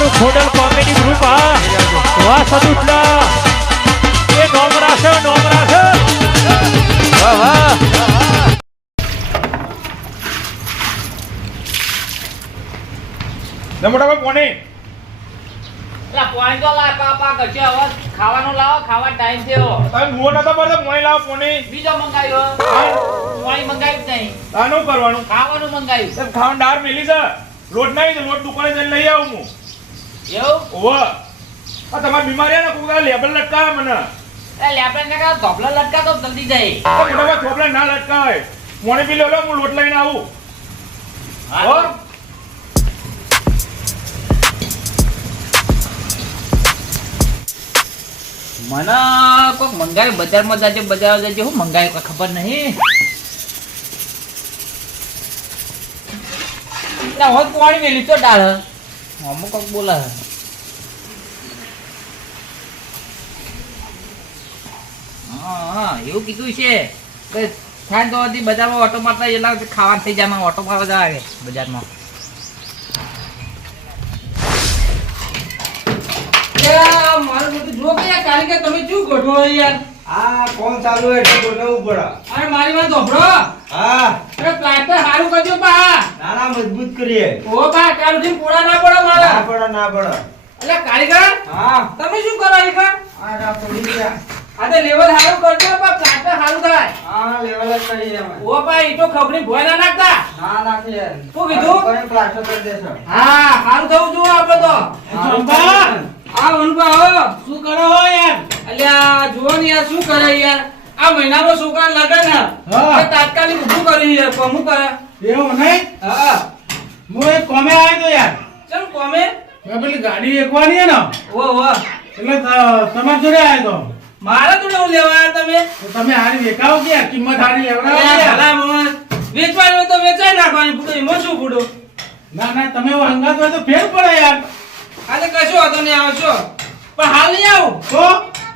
અમારું Khodal comedy group આ વાહ સદુતલા એ નોમરા છે નોમરા છે વાહ વાહ. ને મોટા કોને? તો લાય પાપા કરશે હવે ખાવાનું લાવો ખાવા ટાઈમ થયો. તમે મુઓ નતા પડતા પોઈન્ટ લાવો કોને બીજો મંગાવ્યો? પોણી મંગાવ્યું નહીં. આનું કરવાનું? ખાવાનું મંગાવ્યું. ખાવાનું દાળ મેલી છે. લોટ નહીં તો લોટ દુકાને જઈને લઈ આવું હું. એવું? ઓવ આ તમારી બીમારી ને કોકડા લેબલ લટકાવે મને. એ લેપટોપ ને કા ધોપલા લટકા તો જલ્દી જાય. તો ના લટકાવે. મોણે બી લો હું લોટ લઈને આવું. હા. મને કોક મંગાવ્યું બજારમાં જાજે બજાર જાજે હું મંગાવી કોઈ ખબર નહીં. હોત પાણી મેલી તો ડાળ અમુક કોક બોલે હા એવું કીધું છે. કે થાય તો હતી બજારમાં ઓટો મારતા એટલા ખાવાનું થઈ જાય ઓટો મારવા આવે બજારમાં. મારું બધું જો કે યાર કે તમે શું ગોઠવો યાર? આ કોણ ચાલુ હોય એટલે ગોઠવવું પડે. અરે મારી વાત ધોભરો હા. અરે પ્લાસ્ટર હારું કરજો પા નાના મજબૂત કરીએ. ઓ પા કાલથી પૂરા ના પડે ના પડો ના પડો. એટલે કારીગર હા. તમે શું કરો ઈકર આ રા પડી ગયા. આ તો લેવલ હારું કરજો પા પ્લાસ્ટર હારું થાય. હા લેવલ જ કરી અમે. ઓ પા ઈટો ખબરી ભોય ના નાખતા. ના નાખીએ. શું કીધું? કોઈ પ્લાસ્ટર કરી દેશો. હા હારું થવું જોઈએ આપણે તો. ચંપા! આ અનુભવ શું કરો હો યાર? અલ્યા જુઓ ને યાર શું કરે યાર? આ મહિનામાં છોકરા લગન હે. તે તાત્કાલિક ઊભું કર્યું યાર કોમું કરે? એવું નહીં? હા. હું એક કોમે આવ્યો તો યાર. ચલ કોમે? મેં પેલી ગાડી એકવાની હે ને. ઓ ઓ એટલે તમાર જોડે આવ્યો તો. મારા જોડે હું લેવા આવ્યા તમે? તમે હારી વેકાવ કે કિંમત હારી લેવડાવો વેચવાનું તો વેચાઈ નાખવાની ફૂટો એમાં શું ફૂટો ના ના તમે હંગાત હોય તો ફેર પડે યાર. આજે કશું હતો નહીં આવશો પણ હાલ નહીં આવું? તો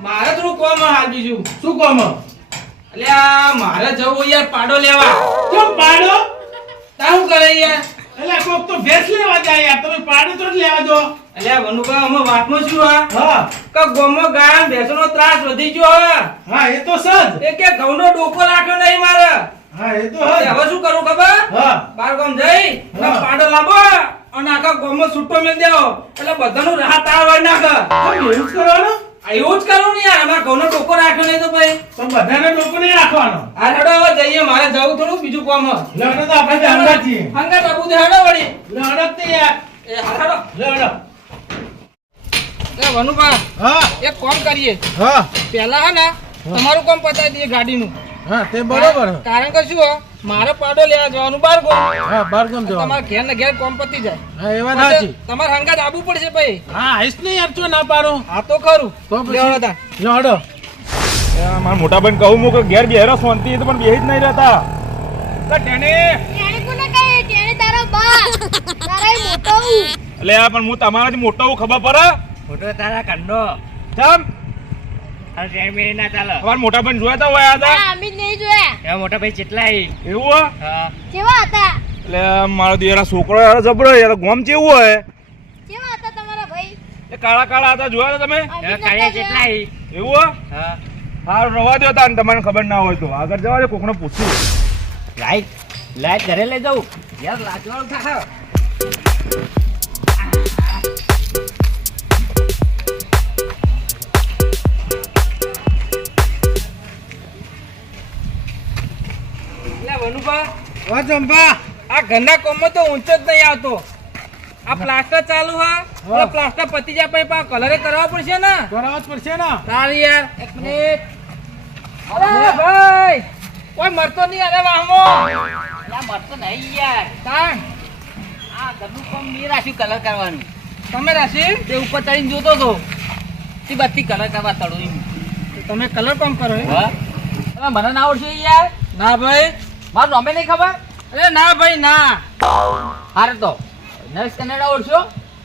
મારે થોડું કોમ હાલ બીજું. શું કોમ? અલ્યા મારે જવું યાર પાડો લેવા. કેમ પાડો? તા કરે યાર? એટલે કોક તો ભેસ લેવા જાય યાર તમે પાડો તો જ લેવા દો. અલ્યા વનુકા આમાં વાતમાં શું આ હા. કે ગોમો ગાય ને ભેંસોનો ત્રાસ વધી ગયો હવે હા એ તો સજ. એ કે ઘઉંનો ડોકો રાખ્યો નહીં મારે. હા એ તો હવે શું કરું ખબર? હા. બાર ગામ જઈ ને પાડો લાવો અને આખા ગોમો છૂટો મેળ દેવો. એટલે બધાનું રાહત આવે નાખે. એવું કરવાનું. આ એવું જ કરું ને યાર અમારા ઘઉંનો ટોકો રાખ્યો નહીં તો ભાઈ તો બધાને ટોકો નહીં રાખવાનો. આ રડો હવે જઈએ મારે જવું થોડું બીજું કામ લડો તો આપણે જાણતા છીએ હંગા આપું તો હડો વળી. લડો તે યાર. એ હડો. લડો. એ વનુભા હા. એક કામ કરીએ. હા. પહેલા હે ને તમારું કામ પતાવી દઈએ ગાડીનું. હા તે બરોબર કારણ કે શું મારે પાડો લેવા જવાનું બાર ગો હા બાર કેમ જવાનું. તમારે ઘેર ને ઘેર કોમ પતી જાય. હા એ વાત સાચી. તમારે હંગાત આવવું પડશે ભાઈ હા આઈસ ને યાર ચો ના પાડો. આ તો ખરું. તો લેવડો મારા મોટા ભાઈ કહું હું કે ઘેર બેહરો શાંતિ એ તો પણ બેહી જ નહીં રહેતા. કોને કહે? તારો બા તારા મોટો હું. એટલે પણ હું તમારાથી મોટો હું ખબર પડે? મોટો તારા કંડો. ચમ આ શેર મેરી ના ચાલે. તમારા મોટા ભાઈ જોયા તા હોય હતા અમે નહીં જોયા. એવા મોટા ભાઈ કેટલા એવું હે? હા. કેવા હતા? એટલે મારો દિયરા છોકરો યાર જબરો યાર ગોમ કેવું હોય? કેવા હતા તમારા ભાઈ? એ કાળા કાળા હતા જોયા તા તમે? જોયા. જેટલાય. એવું હે? હા રવા દો તા તમને ખબર ના હોય તો. આગળ જવા દે કોકને પૂછ્યું. લાઈટ લાઈટ ઘરે લઈ જાઉં. યાર લાચવાળું વનુભા ચંપા આ ઘરના કોમમાં તો ઊંચો જ નહીં આવતો. આ પ્લાસ્ટર ચાલુ હા. હા. પ્લાસ્ટર પતી જાય પછી પા કલરે કરવા પડશે ને. કરવા જ પડશે ને. તારી યાર. એક મિનિટ. અરે ભાઈ. કોઈ મરતો નહીં અરે વાહમો. યા મરતો નહીં યાર. તાણ. આ ઘરનું કોમ મેં રાખ્યું કલર કરવાનું. તમે રાશી? તે ઉપર ચડીને જોતો તો તે બધી કલર કરવા તળું તમે કલર કોમ કરો હા. મને ના આવડશે યાર. ના ભાઈ. મારું નામે નહીં ખબર? અરે ના ભાઈ ના. હારે તો. નરેશ કનેડા ઓળશો?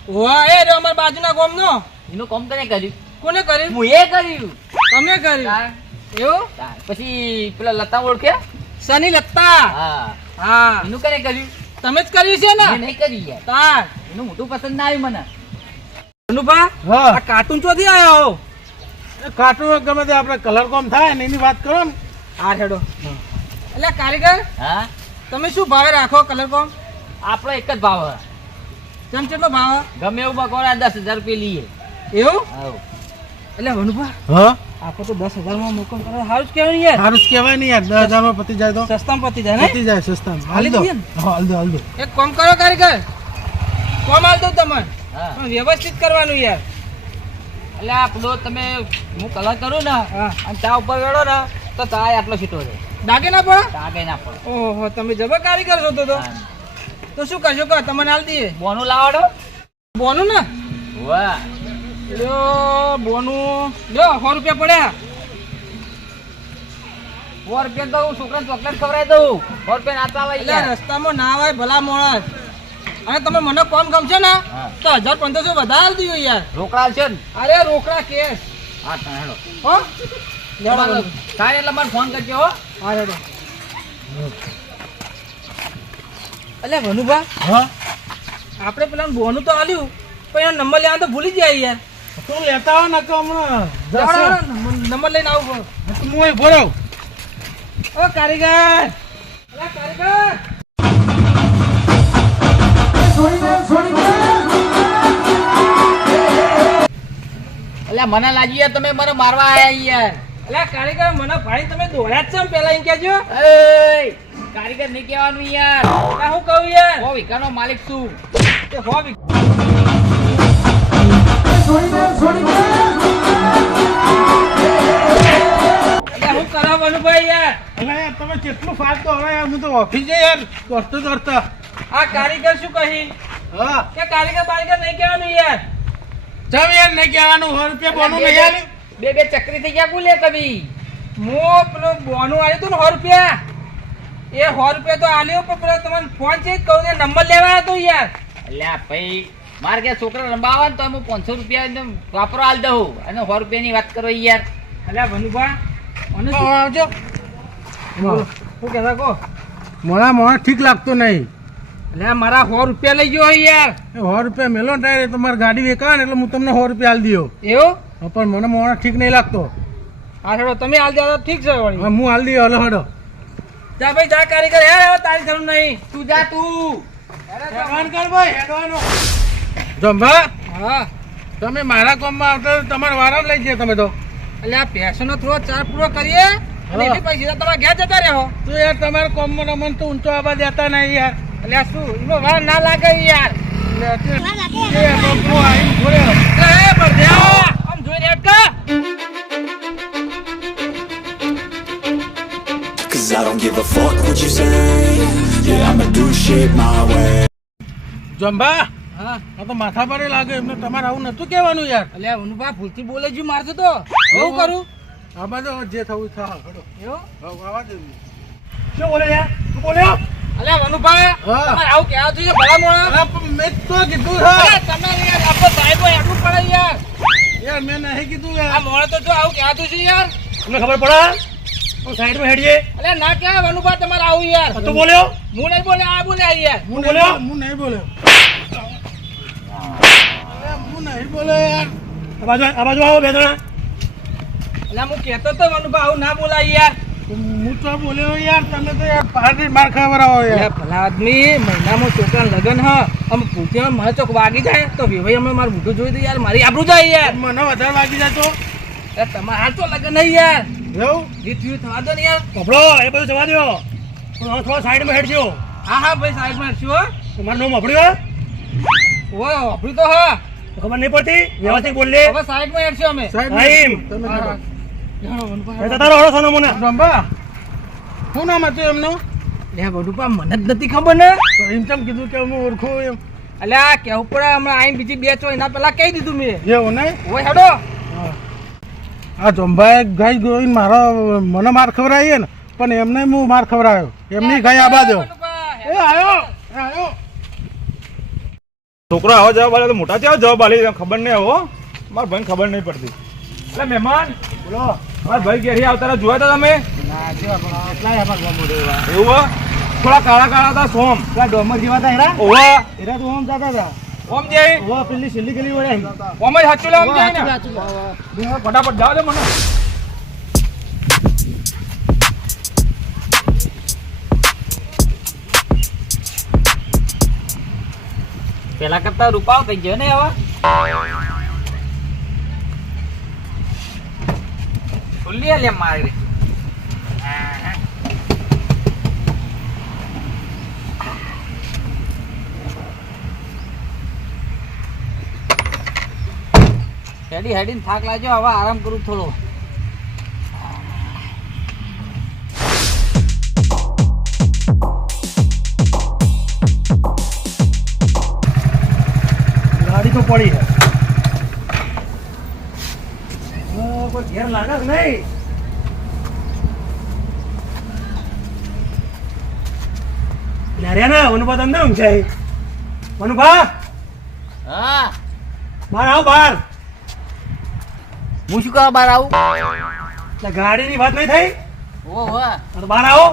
વાહ એ રે અમાર બાજુના ગામનો. એનું કામ તને કર્યું? કોને કર્યું? હું એ કર્યું. તમે કર્યું? એવું? પછી પેલા લતા ઓળખે? સની લતા. હા. હા. એનું કને કર્યું? તમે જ કર્યું છે ને? નહીં કર્યું યાર. તાર. એનું મોટું પસંદ ના આવ્યું મને. અનુભા હા. આ કાર્ટૂન ચોથી આવ્યો હો? કાર્ટૂન ગમે તે આપણે કલર કોમ થાય ને એની વાત કરો ને. આ હેડો. એટલે કારીગર? હા? તમે શું ભાવે રાખો કલર કોમ? આપણો એક જ ભાવ. કેમ કેટલો ભાવ ગમે એવું બકોરા દસ હજાર રૂપિયા લઈએ. એવું. એટલે વનુભા હા? આખો તો દસ હજારમાં મોકમ કરે સારું જ કહેવાય ને યાર. સારું જ કહેવાય ને યાર. દસ હજારમાં પતી જાય તો? સસ્તામાં પતી જાય ને? પતી જાય સસ્તામાં. હાલી દો. હાલ દો હાલ દો. એક કોમ કરો કારીગર. કોમ હાલ દો તમને. હા. વ્યવસ્થિત કરવાનું યાર. એટલે આ પેલો તમે હું કલર કરું ને હા. અને ચા ઉપર વેળો ને તો ચા આટલો છીટો છે. દાગે ના પડે ના પડે ઓહો તમે જબર કારીગર છો તો. તો તો શું કરશો? કહો તમને આલ દઈએ. બોનું લાવડો. બોનું ને? વાહ. લ્યો બોનું. લ્યો સો રૂપિયા પડ્યા. સો રૂપિયા તો છોકરાને ચોકલેટ ખવડાવી દઉં. સો રૂપિયા નાતા આવે રસ્તામાં ના આવે ભલા માણસ અને તમે મને કોમ ગમશે ને. તો હજાર પંદરસો વધારે દો યાર. રોકડા છે ને. અરે રોકડા કેસ હા હેડો. હો? થાય એટલે મને ફોન કરજો હો. રેડો. એટલે ભનુભા હા? આપણે પેલા બોનું તો આલ્યું પણ એનો નંબર લેવાનો તો ભૂલી જાય યાર. તું લેતા આવ ને હમણાં. નંબર- લઈને આવું તો હું ભરો ઓ કારીગર. અલા કારીગર. એટલે મને લાગી યાર તમે મને મારવા આયા યાર. અલા કારીગર મને ભાઈ તમે દોડ્યા જ છે પેલા એમ કેજો એય, કારીગર નહીં કહેવાનું યાર. એટલે હું કહું યાર? હો વિકાનો માલિક છું. તે હો બી- હું કરાવવાનું ભાઈ યાર. અલા તમે કેટલું ફાસ્ટ હવે યાર હું તો ઓફિસે યાર દોડતો દોડતા આ કારીગર શું કહી? હા. કે કારીગર બારીગર નહીં કહેવાનું યાર. જમ યાર નહીં કહેવાનું રૂપિયા બોનું નહીં બે બે ચક્રી થઈ ગયા બોલે તમે. હું પેલું બોનું આવ્યું હતું ને સો રૂપિયા. એ સો રૂપિયા તો આલ્યો પણ પેલો તમને ફોન છે કહું ને નંબર લેવા આવ્યો હતો યાર. એટલે ભાઈ મારે કે છોકરા રંબાવા ને તો હું પાંચસો રૂપિયા વાપરો હાલ દઉં. અને સો રૂપિયાની વાત કરો યાર. અલ્યા ભનુભા આવજો શું કહેતા કહો? મોડા મોડા ઠીક લાગતો નહીં. એટલે મારા સો રૂપિયા લઈ ગયો હોય યાર. એ સો રૂપિયા મેલો ને તમારી ગાડી વેકા ને એટલે હું તમને સો રૂપિયા આલી દઉં એવું? હા, પણ મને મોણા ઠીક નહીં લાગતો. હા હેડો તમે હાલ જાઓ ઠીક છે વળી. હા, હાલ દઈએ હલો હડો જા ભાઈ જા કારીગર હે હવે તારી જરૂર નહીં. તું જા તું. હેડવાન કર ભાઈ હેડવાનો. જંભા હા. તમે મારા કોમમાં આવતા તો તમારા વારા લઈ જઈએ તમે તો. એટલે આ પેશનો થોડો ચાર પૂરો કરીએ અને. એટલી પૈસા તમારા ઘેર જતા રહો. તો યાર તમારા કોમમાં રમણ તો ઊંચો આવા દેતા નહીં યાર. અલ્યા શું એમાં વાર ના લાગે યાર. એટલે જોઈને હેડ કર. Cause I don't give a fuck what you say. Yeah, I'ma do shit my way. જંભા હા? આ તો માથા પર લાગે એમને તમારે આવું નતું કહેવાનું યાર. અલ્યા ઉનુભા ભૂલથી બોલે જી મારતો તો. એવું કરું? આમાં બધું જે થવું થા હડો એવું? આવા દે. શું બોલે યાર? તું બોલ્યો અલ્યા વનુભા હા. તમારે આવું કહેવા જોઈએ ભલા મોણા? મેં તો કીધું હા. તમે યાર આપણો સાહેબો એટલું પડે યાર. યાર મેં નહીં કીધું આ યાર મોણે તો જો આવું કહેવાતું છે યાર. તમને ખબર પડે? હું સાઈડમાં હેડીએ. અલ્યા ના કહેવાય વનુભા તમારે આવું યાર. તું બોલ્યો? હું નહીં બોલે આ બોલે આ યાર. હું બોલ્યો? હું નહીં બોલ્યો. હું નહીં બોલ્યો યાર. આ બાજુ આ બાજુ આવો બે જણા. અલ્યા હું કહેતો તો વનુભા આવું ના બોલાય યાર. હું તો બોલ્યો યાર તમે તો યાર પાર્ટી માર ખવડાવો યાર. ભલા આદમી મહિનામાં છોકરાને લગન હ આમ ભૂલથી આમ મને ચોક વાગી જાય તો અમે મારું મોઢું જોઈ દે યાર મારી આબરૂ જાય યાર. મને વધારે વાગી જાય તો? તમારે હાલ તો લગન નહીં યાર. એવું? થવા દો ને યાર. કપડો એ બધું જવા દો પણ હવે થોડા સાઈડમાં હેડજો હા હા ભાઈ સાઈડમાં હો. તમારું નામ વાપર્યું ઓય વાપર્યું તો હા. ખબર નહીં પડતી? વ્યવસ્થિત બોલલે હવે સાઈડમાં હેડશું અમે મને. રંભા શું નામ હતું એમનું? લે વનપા, મને જ નથી ખબર ને. તો એમ કેમ કીધું કે હું ઓળખું એમ. અલ્યા કેવું પડે? હમણાં આઈને બીજી બે એના પેલા કહી દીધું મેં. એવું નહીં? ઓય હેડો. આ જંભાએ ગાય ગોઈને મારો મને માર ખવડાવીએ ને પણ એમને હું માર ખવડાવ્યો. એમની ગાય આબા દો વનપા, એ આવ્યો એ આવ્યો છોકરો આવો જવાબ આલે તો મોટા છે જવાબ આલી. ખબર નહીં હો. મારા ભાઈને ખબર નહીં પડતી. એટલે મહેમાન. બોલો મારા ભાઈ ઘેરી આવતા જોયા હતા તમે? એવું. થોડા કાળા કાળા હતા સોમ. ડોમર જેવા હતા હેરા ઓવા હેરા તો આમ જતા હતા. ઓમ જઈ ઓ પેલી છેલ્લી ગલી વળે ઓમ જ હાચું લે ઓમ જઈ ને. ફટાફટ જાવ દે મને. પેલા કરતા રૂપાવ થઈ ગયો ને હવે ખુલ્લી மாறி હેડી હેડીને થાક લાગ્યો. હવે આરામ કરું થોડો. ગાડી તો પડી છે ઓ, કોઈ ઘેર લાગે નહીં. લે ને તમને ઊંઘ છે? હા. બહાર આવો બહાર. હું શું કરવા બહાર આવું? એટલે ગાડીની વાત નહીં થઈ? ઓ તો બહાર આવો.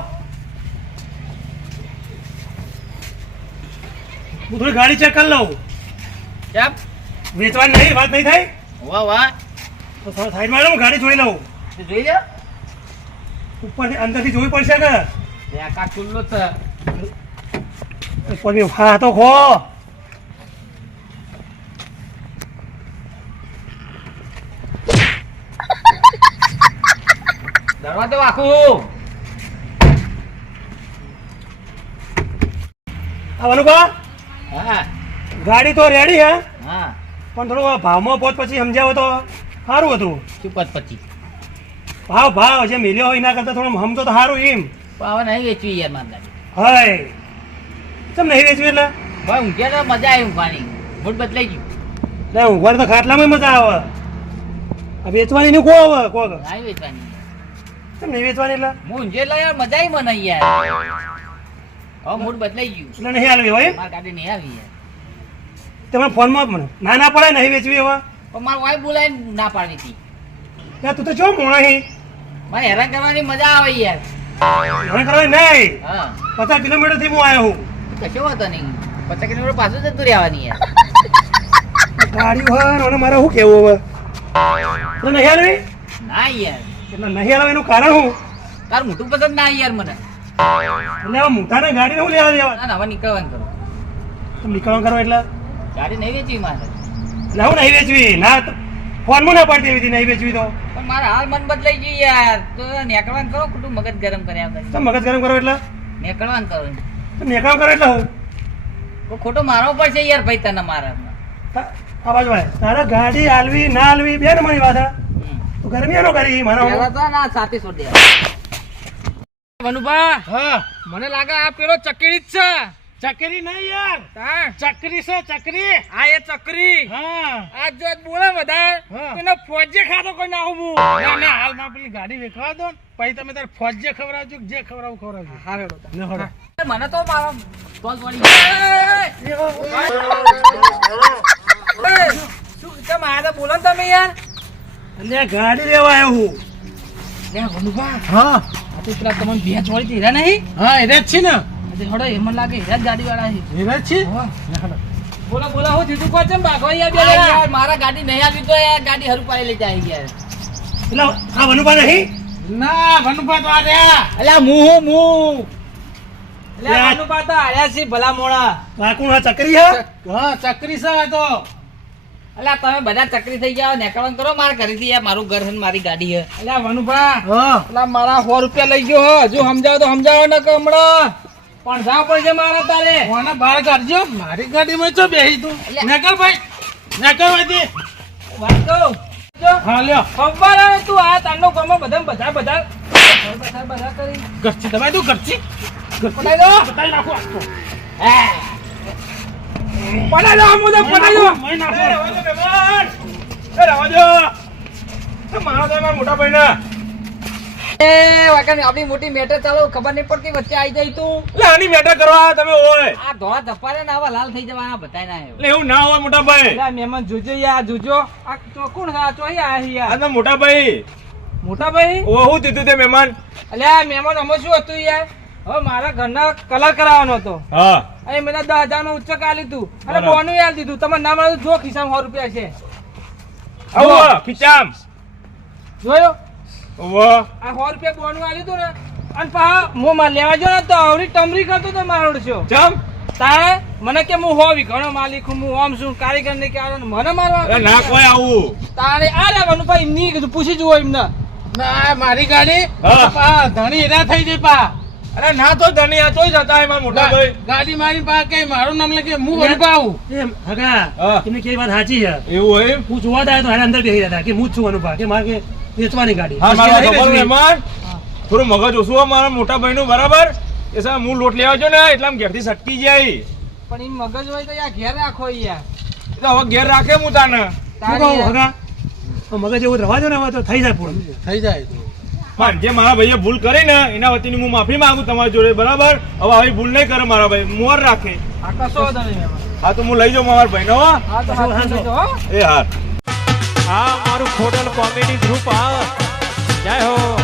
હું થોડી ગાડી ચેક કરી લઉં. કેમ? વેચવાની નહીં વાત નહીં થઈ? વાહ વાહ. તો થોડા સાઈડમાં રહો, હું ગાડી જોઈ લઉં. જોઈ લે. ઉપરથી અંદરથી જોવી પડશે ને ખુલ્લો જ છે. ઉપરથી હા તો ખો. દરવાજો આખું. આ વનુભા હા. ગાડી તો રેડી હે. હા. પણ થોડું ભાવમાં પોત પછી સમજાવો તો. સારું હતું. શું પત પચીસ ભાવ ભાવ જે મિલ્યો હોય એના કરતા થોડું હમતો તો સારું એમ. ભાવ નહીં વેચવી યાર મારે હાય. તમ નહીં વેચવી એટલે? ભાઈ ઊંઘ્યા તો મજા આવી ઊંઘવાની. મૂડ બદલાઈ ગયું. ના ઊંઘવાની તો ખાટલામાં મજા આવે. આ વેચવાની નહીં કો આવે કોક. નહીં વેચવાની. ચમ નહીં વેચવાની એટલે? હું ઊંઘે એટલે યાર મજા આવી મને યાર. હવે મૂડ બદલાઈ ગયું. એટલે નહીં આવી હોય મારી ગાડી નહીં આવી યાર. તમે ફોનમાં મને. ના ના પડે નહીં વેચવી હવે. પણ મારી વાઈફ બોલાવીને ના પાડવી હતી યાર તું તો જો મોણા હે. મારે હેરાન કરવાની મજા આવે યાર. હેરાન કરવાની નહીં. હા. પચાસ કિલોમીટરથી હું આવ્યો હું. કશો વાતો નહીં. પચાસ કિલોમીટર પાછું જતું રહેવાની યાર. ગાડી હર અને મારે શું કેવું હવે? તો નહીં હાલવી? ના યાર. એટલે નહીં આવે એનું કારણ હું તાર મોટું પસંદ ના યાર મને. એટલે હવે મોટાને ગાડી શું લેવા દેવા ના હવે નીકળવાનું કરો. નીકળવાનું નીકળવા કરો એટલે? ગાડી નહીં વેચવી મારે. હું નહીં વેચવી ના ફોનમાં ના પાડતી એવી હતી નહીં વેચવી તો. પણ મારા હાલ મન બદલાઈ ગયું યાર. તો નીકળવાનું કરો ખોટું મગજ ગરમ કર્યા વગર તો મગજ ગરમ કરો એટલે? નીકળવાનું કરો. તો નીકળવા કરો એટલે હું? તો ખોટો મારવો પડશે યાર ભાઈ તને મારા. તા- ભાઈ તારા ગાડી હાલવી ના હાલવી બે નંબરની વાત તો ગરમીયાનો કરી મારા તો ના સાથે છોડી દે. વનુભા હા. મને લાગે આ પેલો ચકરી જ છે. ચકરી નહીં યાર. હા. ચકરી છે ચકરી. આ એ ચકરી. હા. આ જો બોલે બધા. તેને ફોજે ખાતો કોઈ ના આવું ના ના હાલમાં પેલી ગાડી વેખવા દો પછી તમે તાર ફોજે ખવડાવજો જે ખવડાવું ખવડાવજો. હા રેડો ને હળો. મને તો મારો બોલ પડી શું કેમ આયા તો બોલો ને તમે યાર. એટલે ગાડી લેવા આવ્યો હું. લે વનુભા હા. આ તો પેલા તમને બે વાળી હીરા નહીં? હા એને જ છે ને. હડો એ લાગે હીરા ગાડી વાળા છે? એને છે બોલો બોલો હું જીતું કો છે? બાગવા યાર બે આ જણા? યાર મારા ગાડી નહીં આવી તો યાર ગાડી હરું પાડી લઈ જાય યાર. એટલે આ વનુભા નહીં? ના ભનુભા તો આ. રહ્યા અલ્યા મું હું મું યાર. વનુભા તો આયા છે ભલા આ ચકરી હા હા ચકરી છે આ તો. અલ્યા તમે બધા ચકરી થઈ ગયા નીકળવાનું કરો મારા ઘરેથી થી મારું ઘર છે મારી ગાડી છે. અલ્યા વનુભા હા. પેલા મારા સો રૂપિયા લઈ ગયો હજુ સમજાવો તો સમજાવો ને કે હમણાં. પણ જાવ પડશે મારા તારે. કોને બહાર કાઢજો? મારી ગાડીમાં ચો બેસી તું. નકલ ભાઈ નકલ ભાઈ વાત જો હા લ્યો. ખબર આવે તું આ તાંડવ ગામમાં બધા બધા બધા બધા બધા કરી. ઘરથી દબાઈ દઉં ગરચી પટાઈ દો. બતાવી નાખો આખો. પટાઈ દો આમ તો પટાઈ દો. એ નાખું. દો એ રહેવા દો એ મારા તો મારા મોટા ભાઈને. એ વાંકા આપણી મોટી મેટર ચાલો ખબર નહીં પડતી વચ્ચે આવી જાય તું. એટલે આની મેટર કરવા તમે ઓય. આ ધોળા ધપારે ને આવા લાલ થઈ જવાના બતાય ના એટલે એવું ના હોય મોટા ભાઈ અલ્યા મહેમાન જોજો યાર જોજો. આ ચોકુણ કોણ છે? આ યાર. આ મોટા ભાઈ મોટા ભાઈ ઓ હું દીધું તે મહેમાન. અલ્યા મહેમાન અમે શું હતું યાર? હવે મારા ઘરના કલર કરાવવાનો હતો. હા. અહીં મને દસ નો ઉચ્ચક આલી તું અને. બોનું આલી દીધું તમે ના મળે જો ખિસ્સામાં સો રૂપિયા છે. આવો ખીચામ જોયો? આ સો રૂપિયા બોનું આલ્યું તું ને? અને પા હું માં લેવા જો ને તો આવરી ટમરી કરતો તો મારો છો. ચમ તારે? મને કે હું હોવી ઘણો માલિક હું ઓમ છું કારીગર ને કે આવે મને મારવા ના કોઈ આવું. તારે આ રહેવાનું ભાઈ એમની કીધું પૂછી જુઓ એમને. ના મારી ગાડી? હા. પા ધણી એના થઈ જાય પા અરે ના તો ધણી આ તોય જતા એમાં મોટા ભાઈ. ગાડી મારી પા કઈ મારું નામ લખે હું વળી આવું એમ હગા કે એમની કેવી વાત સાચી છે. એવું હોય હું જોવા થાય તો હારે અંદર બેસી જતા કે હું જ છું અનુભા કે મારે કે વેચવાની ગાડી. હા પછી ખબર મહેમાન થોડું મગજ ઓછું હોય મારા મોટા ભાઈ નું બરાબર? એ સાહેબ હું લોટ લેવા જો ને એટલે આમ ઘેરથી સટકી જાય. પણ એ મગજ હોય તો યાર ઘેર રાખો યાર. એટલે હવે ઘેર રાખે હું તાને. મગજ એવું રવા દો ને હવે તો થઈ જાય પૂરું. થઈ જાય પણ જે મારા ભાઈએ ભૂલ કરી ને એના વતીની હું માફી માંગુ તમારી જોડે બરાબર? હવે આવી ભૂલ નહીં કરે મારા ભાઈ મોર રાખે. હા તો હું લઈ જાઉં મારા ભાઈ હો. હા હો. એ હાર આ મારું ખોડલ કોમેડી ગ્રુપ આ. જય હો.